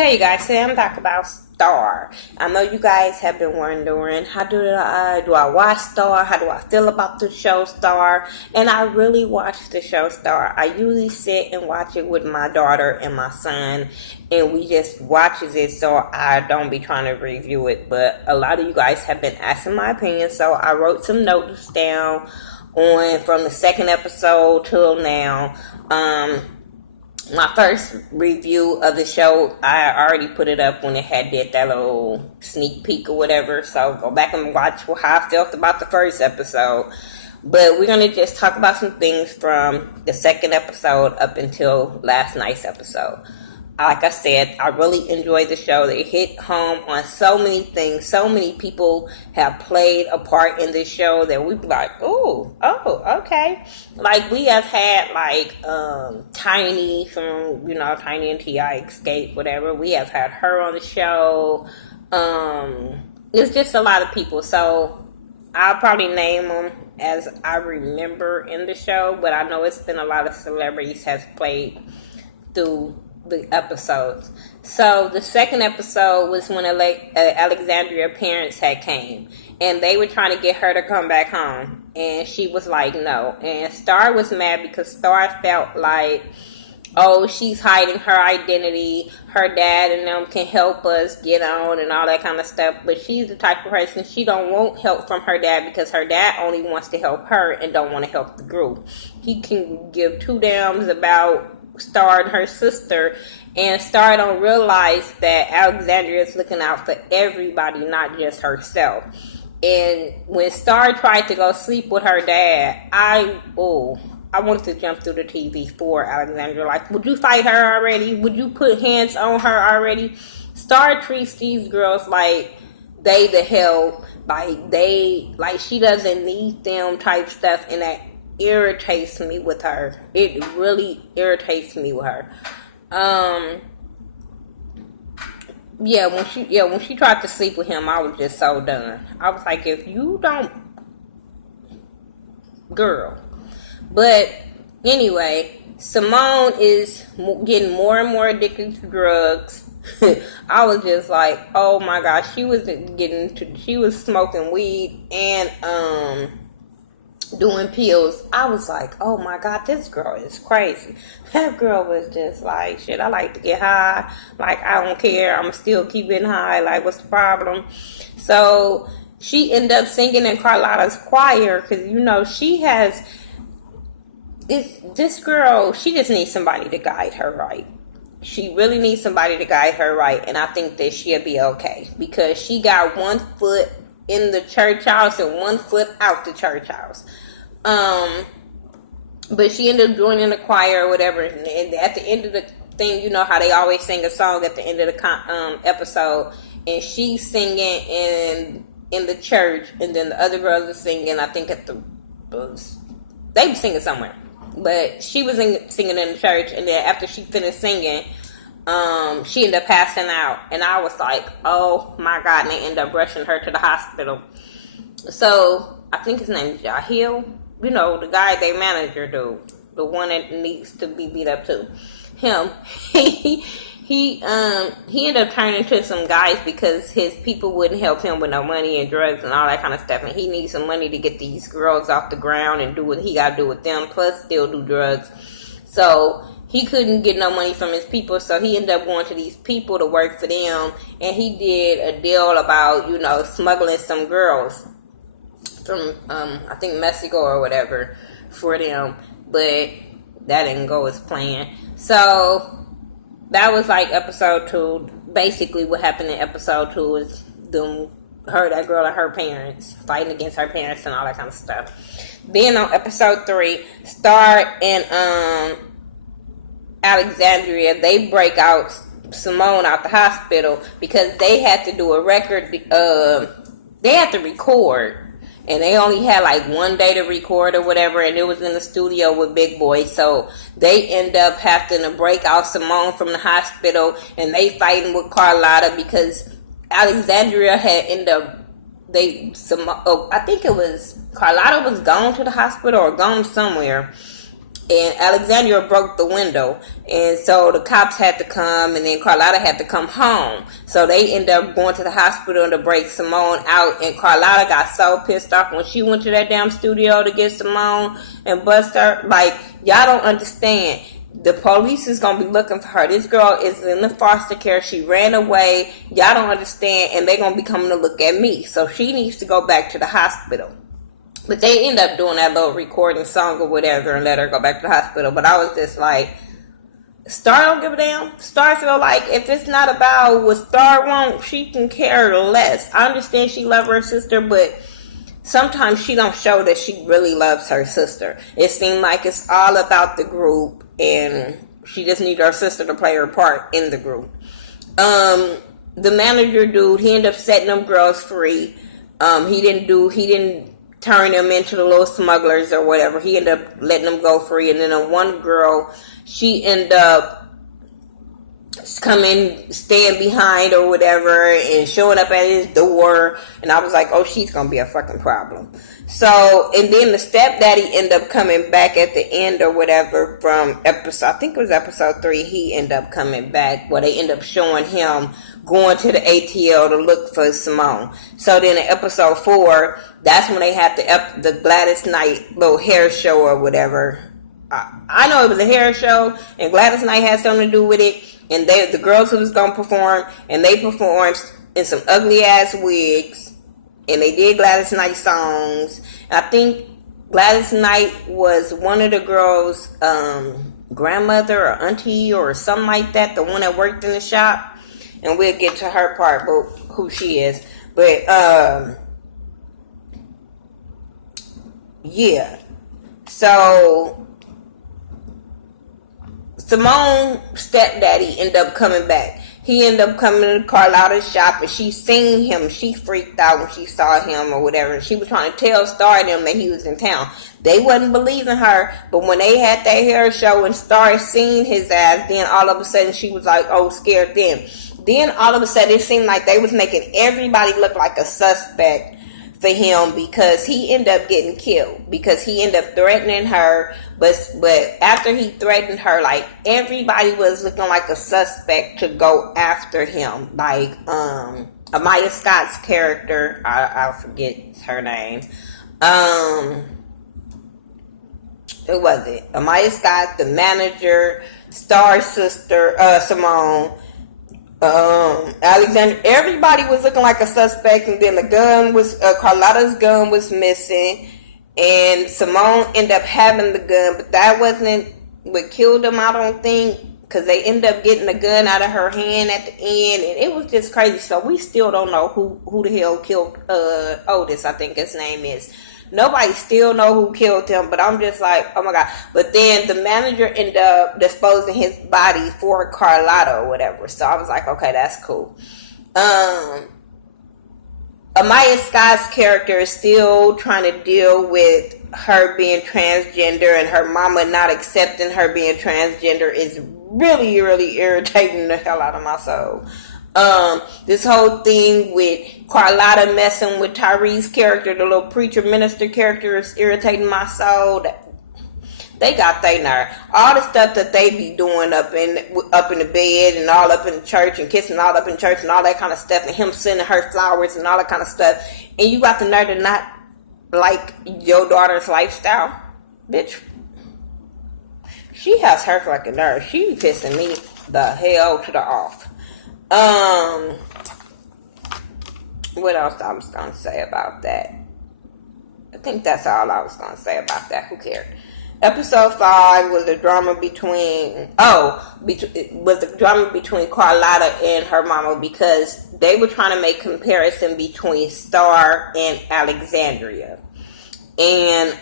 Hey you guys, today I'm talking about Star. I know you guys have been wondering, how do I watch Star? How do I feel about the show Star? And I really watch the show Star. I usually sit and watch it with my daughter and my son, and we just watches it, so I don't be trying to review it. But a lot of you guys have been asking my opinion, so I wrote some notes down on from the second episode till now. My first review of the show, I already put it up when it had did that little sneak peek or whatever. So go back and watch how I felt about the first episode. But we're going to just talk about some things from the second episode up until last night's episode. Like I said, I really enjoyed the show. They hit home on so many things. So many people have played a part in this show that we be like, oh, okay. Like we have had Tiny from, Tiny and T.I. Escape, whatever. We have had her on the show. It's just a lot of people. So I'll probably name them as I remember in the show. But I know it's been a lot of celebrities has played through the episodes. So the second episode was when Alexandria parents had came, and they were trying to get her to come back home, and she was like no. And Star was mad because Star felt like, oh, she's hiding her identity, her dad and them can help us get on and all that kind of stuff. But she's the type of person, she don't want help from her dad because her dad only wants to help her and don't want to help the group. He can give two damns about Star and her sister, and Star don't realize that Alexandria is looking out for everybody, not just herself. And when Star tried to go sleep with her dad, I wanted to jump through the TV for Alexandria. Like, would you fight her already? Would you put hands on her already? Star treats these girls like they the help, like she doesn't need them type stuff, and that irritates me with her. It really irritates me with her. When she tried to sleep with him, I was just so done. I was like, if you don't, girl. But anyway, Simone is getting more and more addicted to drugs. I was just like, oh my gosh, she was smoking weed and doing pills. I was like, oh my god, this girl is crazy. That girl was just like, shit, I like to get high. Like, I don't care. I'm still keep getting high. Like, what's the problem? So she ended up singing in Carlotta's choir because, she has... This girl, she just needs somebody to guide her right. She really needs somebody to guide her right. And I think that she'll be okay. Because she got one foot in the church house and one foot out the church house. But she ended up joining the choir or whatever. And at the end of the thing, you know how they always sing a song at the end of the episode. And she's singing in the church. And then the other girls are singing, I think they were singing somewhere. But she was singing in the church. And then after she finished singing, she ended up passing out, and I was like, oh my god. And they ended up rushing her to the hospital. So I think his name is Jahil, the guy they manager dude, the one that needs to be beat up too. Him, he ended up turning to some guys because his people wouldn't help him with no money and drugs and all that kind of stuff, and he needs some money to get these girls off the ground and do what he got to do with them, plus still do drugs. So he couldn't get no money from his people, so he ended up going to these people to work for them, and he did a deal about, smuggling some girls from, I think Mexico or whatever, for them, but that didn't go as planned. So that was like episode 2. Basically what happened in episode 2 is that girl and her parents fighting against her parents and all that kind of stuff. Then on episode 3, Star and Alexandria, they break out Simone out the hospital because they had to do a record. They had to record, and they only had like one day to record or whatever, and it was in the studio with Big Boy. So they end up having to break out Simone from the hospital, and they fighting with Carlotta because Alexandria had ended up. I think it was Carlotta was gone to the hospital or gone somewhere. and Alexandria broke the window, and so the cops had to come, and then Carlotta had to come home. So they ended up going to the hospital to break Simone out, and Carlotta got so pissed off when she went to that damn studio to get Simone and bust her. Like, y'all don't understand. The police is gonna be looking for her. This girl is in the foster care. She ran away. Y'all don't understand, and they're gonna be coming to look at me. So she needs to go back to the hospital. But they end up doing that little recording song or whatever and let her go back to the hospital. But I was just like, Star don't give a damn. Star feel like if it's not about what Star wants, she can care less. I understand she loves her sister, but sometimes she don't show that she really loves her sister. It seemed like it's all about the group, and she just needs her sister to play her part in the group. The manager dude, he ended up setting them girls free. He didn't turn them into the little smugglers or whatever. He ended up letting them go free. And then a one girl, she ended up staying behind or whatever and showing up at his door. And I was like, oh, she's going to be a fucking problem. So, and then the stepdaddy ended up coming back at the end or whatever from episode, I think it was episode 3, he ended up coming back where they ended up showing him going to the ATL to look for Simone. So then in episode 4, that's when they had the Gladys Knight little hair show or whatever. I know it was a hair show, and Gladys Knight had something to do with it. And the girls who was going to perform, and they performed in some ugly ass wigs, and they did Gladys Knight songs. I think Gladys Knight was one of the girls' grandmother or auntie or something like that, the one that worked in the shop. And we'll get to her part, but who she is. But yeah. So Simone's stepdaddy ended up coming back. He ended up coming to Carlotta's shop, and she seen him. She freaked out when she saw him or whatever. She was trying to tell Star them that he was in town. They wasn't believing her, but when they had that hair show and Star seen his ass, then all of a sudden she was like, oh, scared them. Then all of a sudden it seemed like they was making everybody look like a suspect for him because he ended up getting killed because he ended up threatening her. But after he threatened her, like everybody was looking like a suspect to go after him. Like Amaya Scott's character, I forget her name. Who was it? Amaya Scott, the manager, Star's sister, Simone. Alexander, everybody was looking like a suspect, and then the gun was Carlotta's gun was missing, and Simone ended up having the gun, but that wasn't what killed them, I don't think, because they ended up getting the gun out of her hand at the end, and it was just crazy. So we still don't know who the hell killed Otis, I think his name is. Nobody still know who killed him, but I'm just like, oh my God. But then the manager ended up disposing his body for Carlotta or whatever. So I was like, okay, that's cool. Amaya Scott's character is still trying to deal with her being transgender, and her mama not accepting her being transgender is really, really irritating the hell out of my soul. This whole thing with Carlotta messing with Tyrese's character, the little preacher minister character, is irritating my soul. They got their nerve. All the stuff that they be doing up in the bed and all up in the church and kissing all up in church and all that kind of stuff, and him sending her flowers and all that kind of stuff, and you got the nerve to not like your daughter's lifestyle, bitch. She has her fucking nerve. She be pissing me the hell to the off. What else I was gonna say about that? I think that's all I was gonna say about that. Who cared? Episode 5 was the drama between Carlotta and her mama, because they were trying to make comparison between Star and Alexandria. And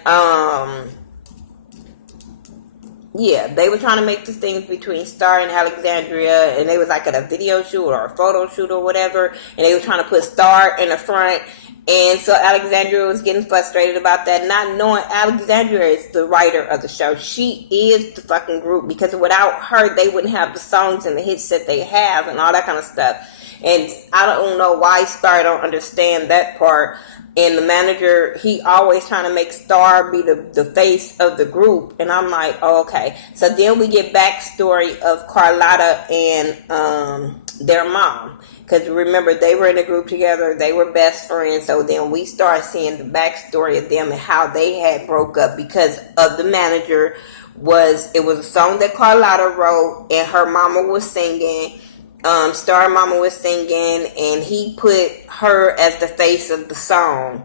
Yeah, they were trying to make this thing between Star and Alexandria, and they was like at a video shoot or a photo shoot or whatever, and they were trying to put Star in the front, and so Alexandria was getting frustrated about that, not knowing Alexandria is the writer of the show. She is the fucking group, because without her, they wouldn't have the songs and the hits that they have and all that kind of stuff. And I don't know why Star don't understand that part. And the manager, he always trying to make Star be the face of the group. And I'm like, oh, okay. So then we get backstory of Carlotta and their mom. Because remember, they were in a group together. They were best friends. So then we start seeing the backstory of them and how they had broke up because of the manager. It was a song that Carlotta wrote and her mama was singing. Star Mama was singing, and he put her as the face of the song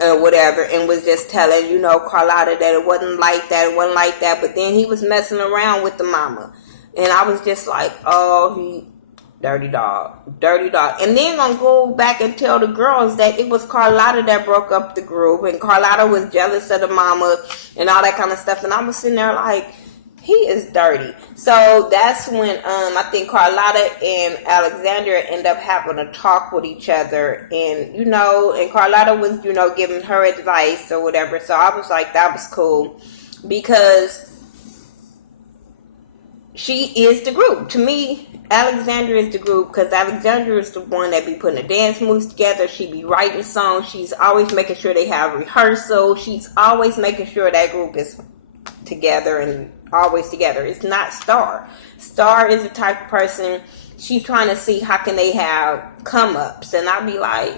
or whatever, and was just telling, Carlotta that it wasn't like that, but then he was messing around with the mama, and I was just like, oh, he dirty dog. And then gonna go back and tell the girls that it was Carlotta that broke up the group, and Carlotta was jealous of the mama and all that kind of stuff, and I was sitting there like, he is dirty. So that's when I think Carlotta and Alexandria end up having a talk with each other. And, and Carlotta was, giving her advice or whatever. So I was like, that was cool. Because she is the group. To me, Alexandria is the group. Because Alexandria is the one that be putting the dance moves together. She be writing songs. She's always making sure they have rehearsal. She's always making sure that group is together and always together. It's not Star. Star is the type of person, she's trying to see how can they have come ups, and I'll be like,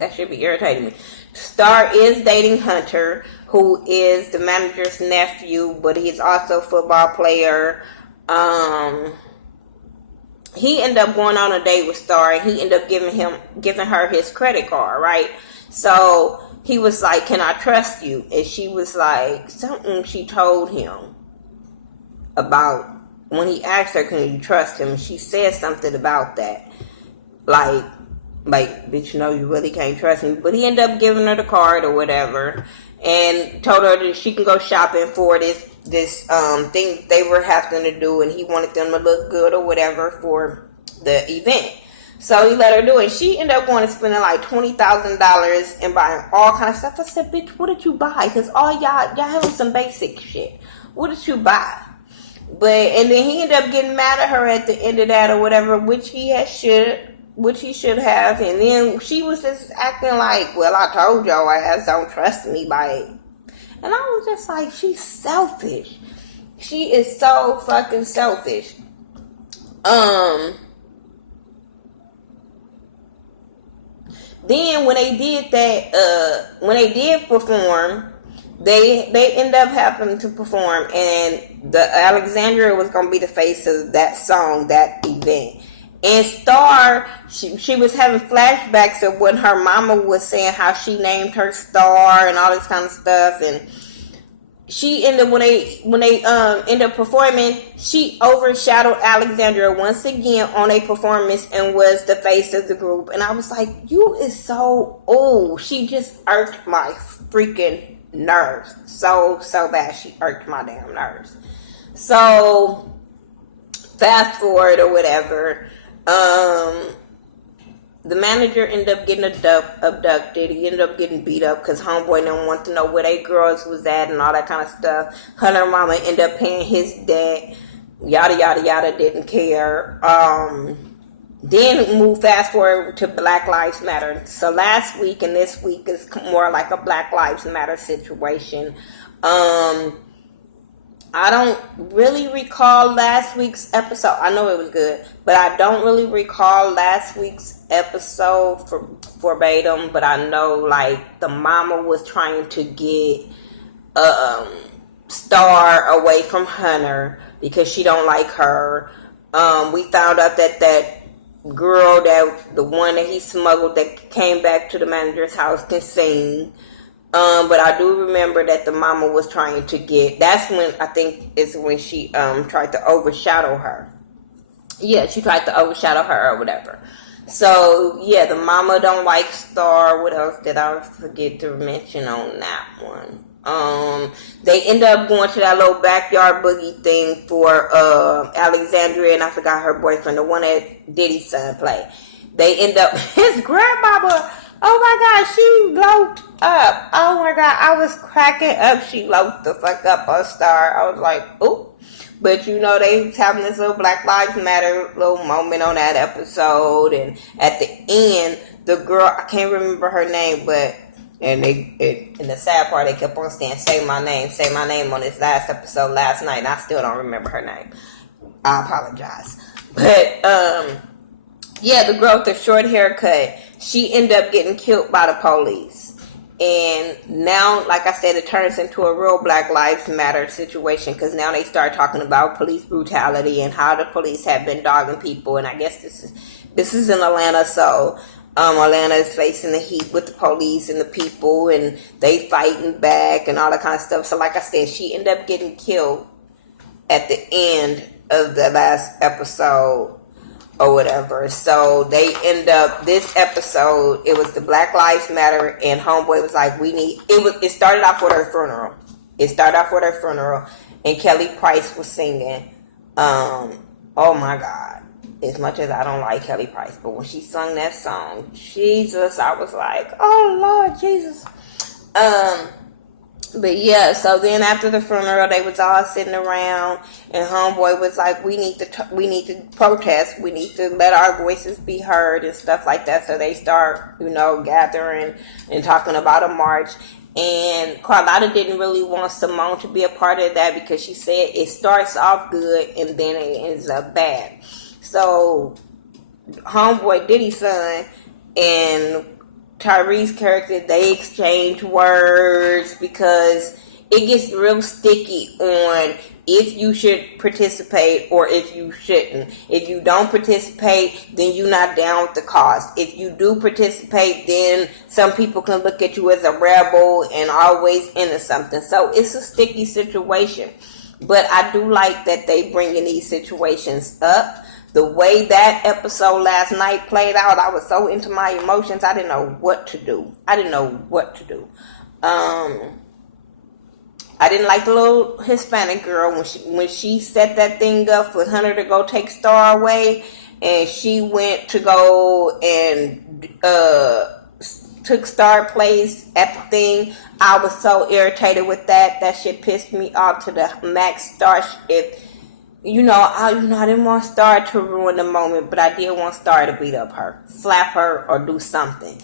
that should be irritating me. Star is dating Hunter, who is the manager's nephew, but he's also a football player. He ended up going on a date with Star, and he ended up giving her his credit card, right? So he was like, can I trust you? And she was like, something she told him about when he asked her, can you trust him? She said something about that. Like, bitch, no, you really can't trust me. But he ended up giving her the card or whatever and told her that she can go shopping for this thing they were having to do, and he wanted them to look good or whatever for the event. So he let her do it. She ended up going and spending like $20,000 and buying all kind of stuff. I said, bitch, what did you buy? Because all y'all having some basic shit. What did you buy? And then he ended up getting mad at her at the end of that or whatever, which he should have. And then she was just acting like, well, I told your ass don't trust me by it. And I was just like, she's selfish. She is so fucking selfish. Then when they did that, when they did perform, they ended up having to perform, and the Alexandria was gonna be the face of that song, that event. And Star, she was having flashbacks of when her mama was saying how she named her Star and all this kind of stuff, and she ended when they ended up performing, she overshadowed Alexandria once again on a performance and was the face of the group. And I was like, you is so old. She just irked my freaking nerves so bad. She irked my damn nerves. So fast forward or whatever. The manager ended up getting abducted. He ended up getting beat up because homeboy didn't want to know where they girls was at and all that kind of stuff. Hunter mama ended up paying his debt. Yada, yada, yada, didn't care. Then move fast forward to Black Lives Matter. So last week and this week is more like a Black Lives Matter situation. I don't really recall last week's episode. I know it was good, but I don't really recall last week's episode for verbatim. But I know like the mama was trying to get Star away from Hunter because she don't like her. We found out that girl, the one that he smuggled that came back to the manager's house, can sing. But I do remember that the mama was trying to that's when I think is when she tried to overshadow her. Yeah, she tried to overshadow her or whatever. So yeah, the mama don't like Star. What else did I forget to mention on that one? They end up going to that little backyard boogie thing for Alexandria, and I forgot her boyfriend, the one that Diddy's son played. They end up his grandmama. Oh my God, she loped up. Oh my God, I was cracking up. She loped the fuck up on Star. I was like, ooh. But you know, they was having this little Black Lives Matter little moment on that episode, and at the end, the girl, I can't remember her name, but and the sad part, they kept on saying, say my name on this last episode last night, and I still don't remember her name. I apologize. But yeah, the girl with the short haircut, she ended up getting killed by the police. And now, like I said, it turns into a real Black Lives Matter situation, because now they start talking about police brutality and how the police have been dogging people. And I guess this is in Atlanta, so Atlanta is facing the heat with the police and the people, and they fighting back and all that kind of stuff. So like I said, she ended up getting killed at the end of the last episode or whatever. So they end up, this episode, it was the Black Lives Matter, and homeboy was like, it started off with her funeral. And Kelly Price was singing. Oh my God. As much as I don't like Kelly Price, but when she sung that song, Jesus, I was like, oh Lord Jesus. But yeah, so then after the funeral, they was all sitting around, and homeboy was like, we need to protest, we need to let our voices be heard and stuff like that. So they start, gathering and talking about a march. And Carlotta didn't really want Simone to be a part of that, because she said it starts off good and then it ends up bad. So homeboy Diddy's son and Tyrese's character, they exchange words, because it gets real sticky on if you should participate or if you shouldn't. If you don't participate, then you're not down with the cause. If you do participate, then some people can look at you as a rebel and always into something. So it's a sticky situation. But I do like that they bringing these situations up. The way that episode last night played out, I was so into my emotions, I didn't know what to do. I didn't like the little Hispanic girl when she set that thing up for Hunter to go take Star away, and she went to go and took Star place at the thing. I was so irritated with that. That shit pissed me off to the max. Star, I didn't want Star to ruin the moment, but I did want Star to beat up her, slap her, or do something.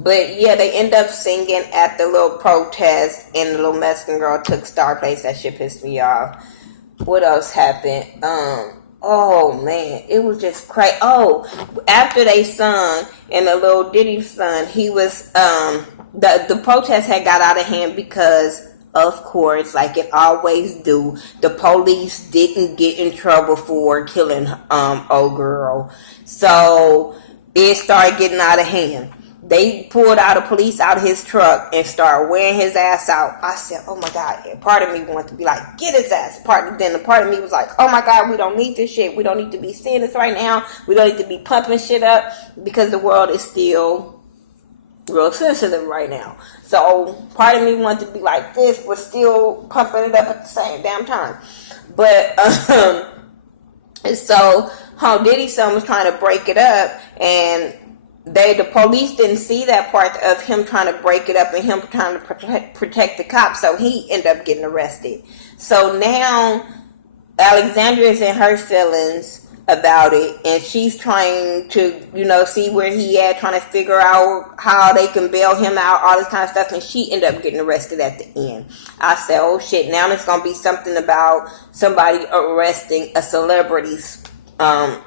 But yeah, they end up singing at the little protest, and the little Mexican girl took Star place. That shit pissed me off. What else happened? Oh man, it was just crazy. Oh, after they sung, and the little Diddy son, he was the protest had got out of hand because, of course, like it always do, the police didn't get in trouble for killing old girl. So it started getting out of hand. They pulled out a police out of his truck and started wearing his ass out. I said, oh my God. And part of me wanted to be like, get his ass. Then the part of me was like, oh my God, we don't need this shit. We don't need to be seeing this right now. We don't need to be pumping shit up, because the world is still real sensitive right now. So part of me wanted to be like this, but still pumping it up at the same damn time. But so Diddy's son was trying to break it up, and the police didn't see that part of him trying to break it up and him trying to protect the cops, so he ended up getting arrested. So now Alexandra's in her feelings about it, and she's trying to, see where he at, trying to figure out how they can bail him out, all this kind of stuff, and she ended up getting arrested at the end. I said, oh shit, now there's going to be something about somebody arresting a celebrity's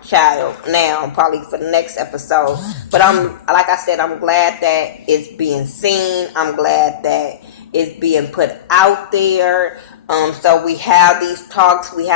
child now, probably for the next episode. But I'm glad that it's being seen. I'm glad that it's being put out there. So we have these talks with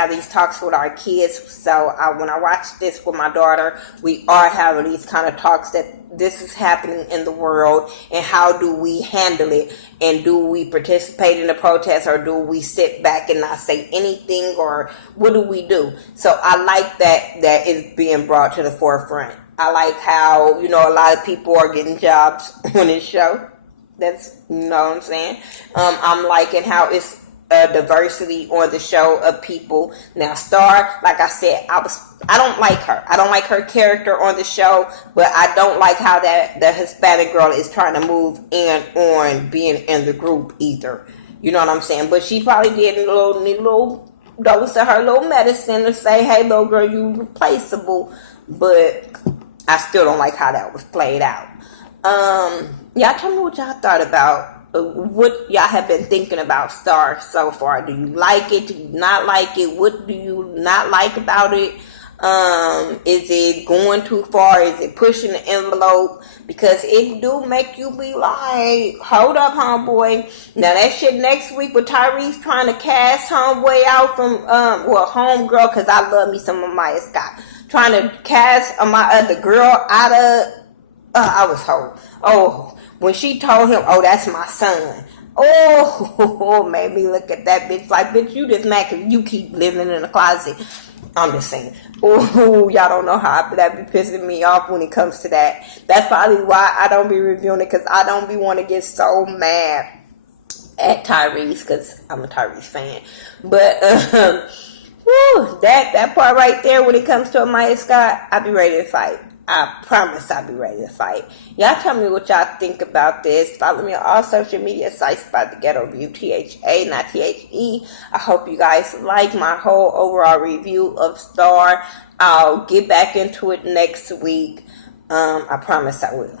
our kids. So when I watch this with my daughter, we are having these kind of talks that this is happening in the world, and how do we handle it, and do we participate in the protest, or do we sit back and not say anything, or what do we do? So I like that is being brought to the forefront. I like how, a lot of people are getting jobs on this show. That's, you know what I'm saying. I'm liking how it's a diversity on the show of people. Now, Star, like I said, I don't like her. I don't like her character on the show, but I don't like how that the Hispanic girl is trying to move in on being in the group either. You know what I'm saying? But she probably did need a little dose of her little medicine to say, "Hey, little girl, you replaceable." But I still don't like how that was played out. Y'all tell me what y'all thought about what y'all have been thinking about Star so far. Do you like it? Do you not like it? What do you not like about it? Is it going too far? Is it pushing the envelope? Because it do make you be like, hold up, homeboy. Now that shit next week with Tyrese trying to cast homeboy out from, homegirl, because I love me some of Maya Scott. Trying to cast my other girl out of, I was told, when she told him, oh, that's my son. Oh, made me look at that bitch like, bitch, you just mad because you keep living in the closet. I'm just saying. Oh, y'all don't know how that be pissing me off when it comes to that. That's probably why I don't be reviewing it, because I don't be want to get so mad at Tyrese, because I'm a Tyrese fan. But that part right there, when it comes to Amaya Scott, I be ready to fight. I promise I'll be ready to fight. Y'all tell me what y'all think about this. Follow me on all social media sites by Thaghettoview, THA, not THE. I hope you guys like my whole overall review of Star. I'll get back into it next week. I promise I will.